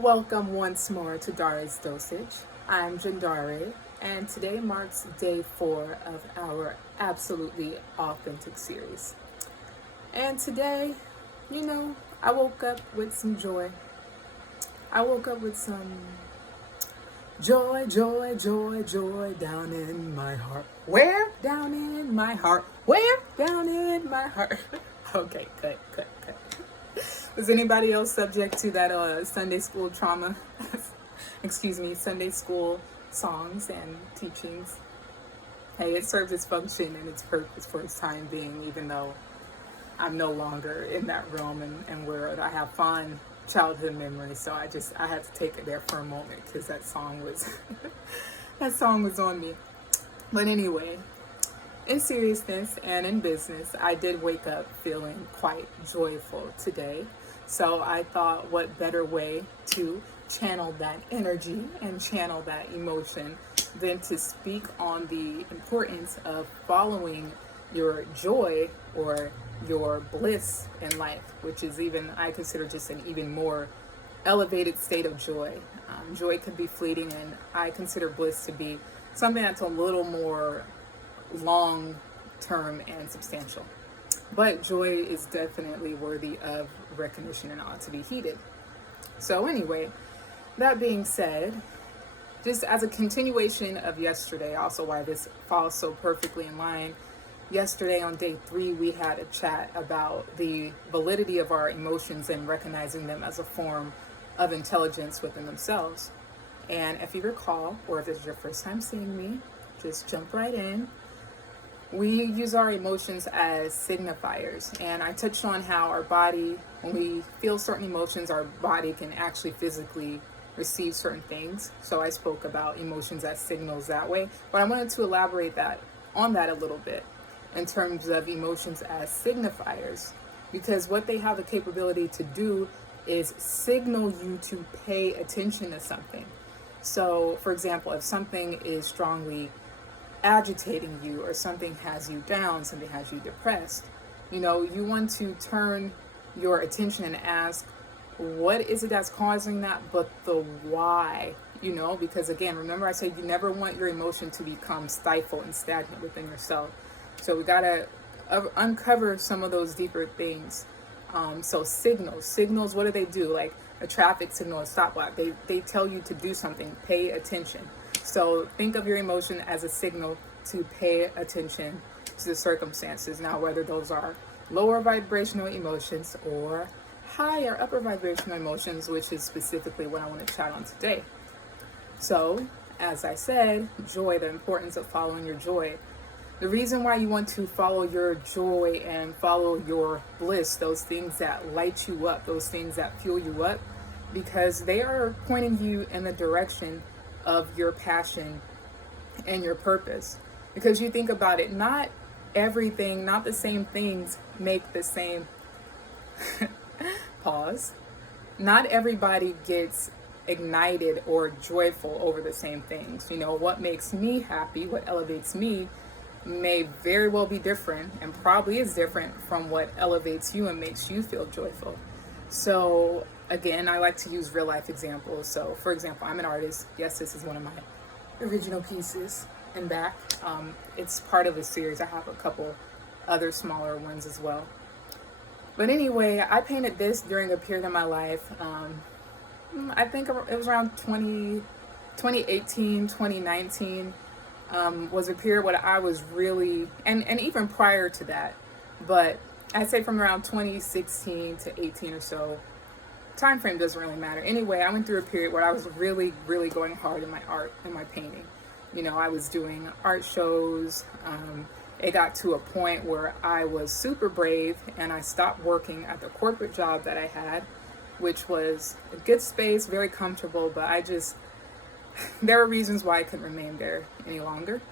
Welcome once more to Dháre's Dosage. I'm Dháre, and today marks day 4 of our Absolutely Authentic series. And today, I woke up with some joy. I woke up with some joy, joy, joy, joy down in my heart. Where? Down in my heart. Where? Down in my heart. Okay, cut. Was anybody else subject to that Sunday school trauma? Sunday school songs and teachings. Hey, it serves its function and its purpose for its time being, even though I'm no longer in that realm and world. I have fond childhood memories, so I had to take it there for a moment because that song was that song was on me. But anyway, in seriousness and in business, I did wake up feeling quite joyful today. So I thought, what better way to channel that energy and channel that emotion than to speak on the importance of following your joy or your bliss in life, which is I consider just an even more elevated state of joy. Joy could be fleeting, and I consider bliss to be something that's a little more long term and substantial. But joy is definitely worthy of recognition and ought to be heeded. So anyway, that being said, just as a continuation of yesterday, also why this falls so perfectly in line, yesterday on day 3, we had a chat about the validity of our emotions and recognizing them as a form of intelligence within themselves. And if you recall, or if this is your first time seeing me, just jump right in. We use our emotions as signifiers, and I touched on how our body, when we feel certain emotions, our body can actually physically receive certain things. So I spoke about emotions as signals that way, but I wanted to elaborate on that a little bit in terms of emotions as signifiers, because what they have the capability to do is signal you to pay attention to something. So, for example, if something is strongly agitating you, or something has you down, something has you depressed, you want to turn your attention and ask, what is it that's causing that, but the why, because again, remember I said you never want your emotion to become stifled and stagnant within yourself. So we got to uncover some of those deeper things. So signals, what do they do? Like a traffic signal, a stopwatch, they tell you to do something, pay attention. So think of your emotion as a signal to pay attention to the circumstances. Now, whether those are lower vibrational emotions or higher upper vibrational emotions, which is specifically what I want to chat on today. So, as I said, joy, the importance of following your joy. The reason why you want to follow your joy and follow your bliss, those things that light you up, those things that fuel you up, because they are pointing you in the direction of your passion and your purpose. Because you think about it, not everything, not the same things make the same pause. Not everybody gets ignited or joyful over the same things. What makes me happy, what elevates me, may very well be different, and probably is different from what elevates you and makes you feel joyful. So again, I like to use real life examples. So for example, I'm an artist. Yes, this is one of my original pieces in back. It's part of a series. I have a couple other smaller ones as well. But anyway, I painted this during a period of my life. I think it was around 2018, 2019 was a period where I was really, and even prior to that, but I'd say from around 2016 to 18 or so. Time frame doesn't really matter. Anyway, I went through a period where I was really, really going hard in my art and my painting. I was doing art shows. It got to a point where I was super brave and I stopped working at the corporate job that I had, which was a good space, very comfortable, but there were reasons why I couldn't remain there any longer.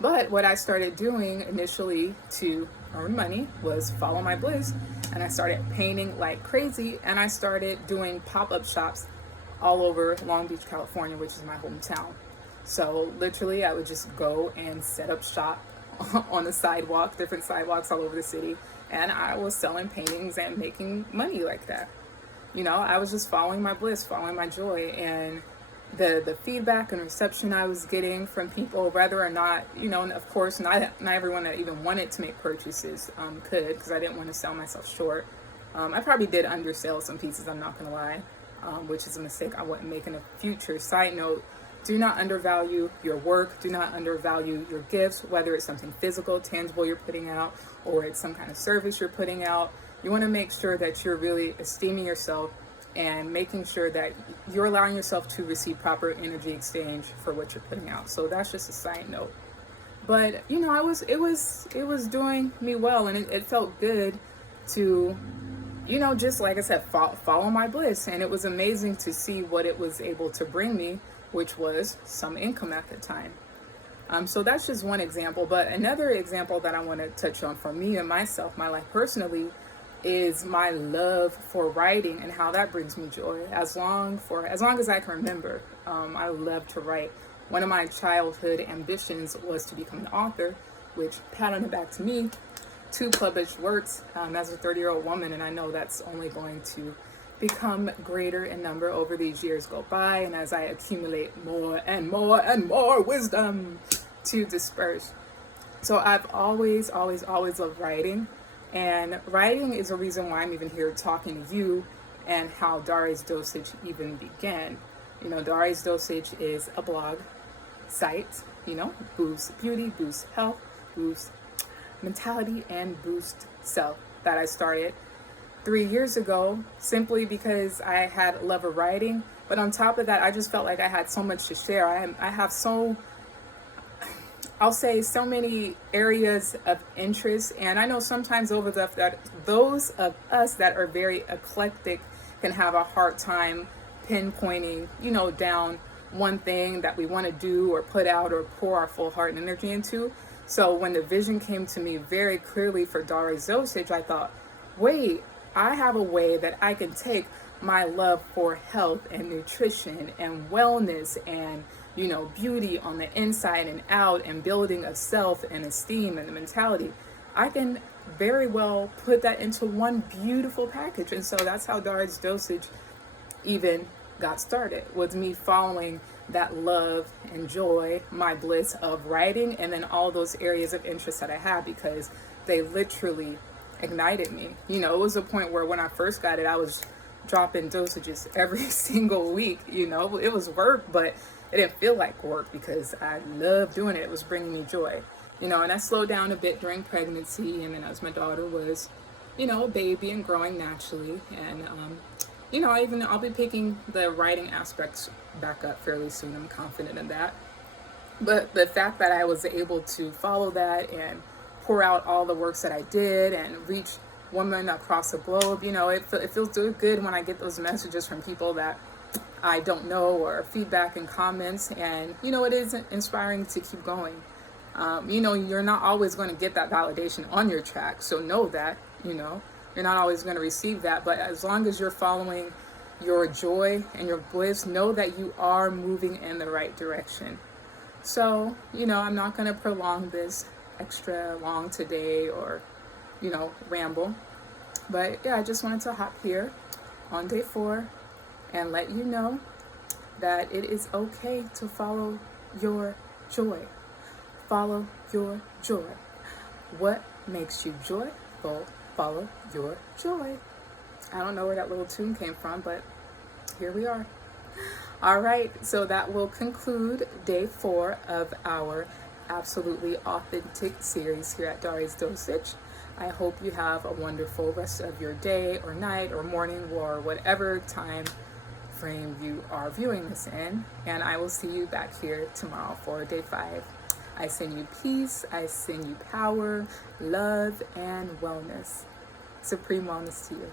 But what I started doing initially to earn money was follow my bliss, and I started painting like crazy, and I started doing pop-up shops all over Long Beach, California, which is my hometown. So literally I would just go and set up shop on the sidewalk, different sidewalks all over the city, and I was selling paintings and making money like that. I was just following my bliss, following my joy, and the feedback and reception I was getting from people, whether or not, and of course, not everyone that even wanted to make purchases could, because I didn't want to sell myself short. I probably did undersell some pieces, I'm not going to lie, which is a mistake I wouldn't make in the future. Side note, do not undervalue your work. Do not undervalue your gifts, whether it's something physical, tangible you're putting out, or it's some kind of service you're putting out. You want to make sure that you're really esteeming yourself and making sure that you're allowing yourself to receive proper energy exchange for what you're putting out. So that's just a side note. But it was doing me well, and it felt good to, just like I said, follow my bliss. And it was amazing to see what it was able to bring me, which was some income at the time. So that's just one example. But another example that I want to touch on for me and myself, my life personally, is my love for writing and how that brings me joy. As long as I can remember, I love to write. One of my childhood ambitions was to become an author, which, pat on the back to me, 2 published works as a 30-year-old woman, and I know that's only going to become greater in number over these years go by, and as I accumulate more and more and more wisdom to disperse. So I've always loved writing. And writing is a reason why I'm even here talking to you, and how Dháre's Dosage even began. Dháre's Dosage is a blog site, boost beauty, boost health, boost mentality, and boost self, that I started 3 years ago simply because I had a love of writing. But on top of that, I just felt like I had so much to share. I have I'll say so many areas of interest, and I know sometimes that those of us that are very eclectic can have a hard time pinpointing, down one thing that we want to do or put out or pour our full heart and energy into. So when the vision came to me very clearly for Dháre's Dosage, I thought, wait, I have a way that I can take my love for health and nutrition and wellness and beauty on the inside and out, and building of self and esteem and the mentality. I can very well put that into one beautiful package. And so that's how Dháre's Dosage even got started, with me following that love and joy, my bliss of writing, and then all those areas of interest that I had, because they literally ignited me. It was a point where when I first got it, I was dropping dosages every single week. It was work, but it didn't feel like work because I loved doing it. It was bringing me joy, and I slowed down a bit during pregnancy, and then as my daughter was, a baby and growing naturally, and I'll be picking the writing aspects back up fairly soon. I'm confident in that. But the fact that I was able to follow that and pour out all the works that I did and reach women across the globe, it feels good when I get those messages from people that I don't know, or feedback and comments, and it is inspiring to keep going. You're not always going to get that validation on your track, so know that you're not always going to receive that, but as long as you're following your joy and your bliss, know that you are moving in the right direction. So I'm not going to prolong this extra long today, or ramble, but yeah, I just wanted to hop here on day 4 and let you know that it is okay to follow your joy. Follow your joy. What makes you joyful? Follow your joy. I don't know where that little tune came from, but here we are. All right, so that will conclude day 4 of our Absolutely Authentic series here at Dháre's Dosage. I hope you have a wonderful rest of your day or night or morning, or whatever time frame you are viewing this in, and I will see you back here tomorrow for day 5. I send you peace, I send you power, love, and wellness. Supreme wellness to you.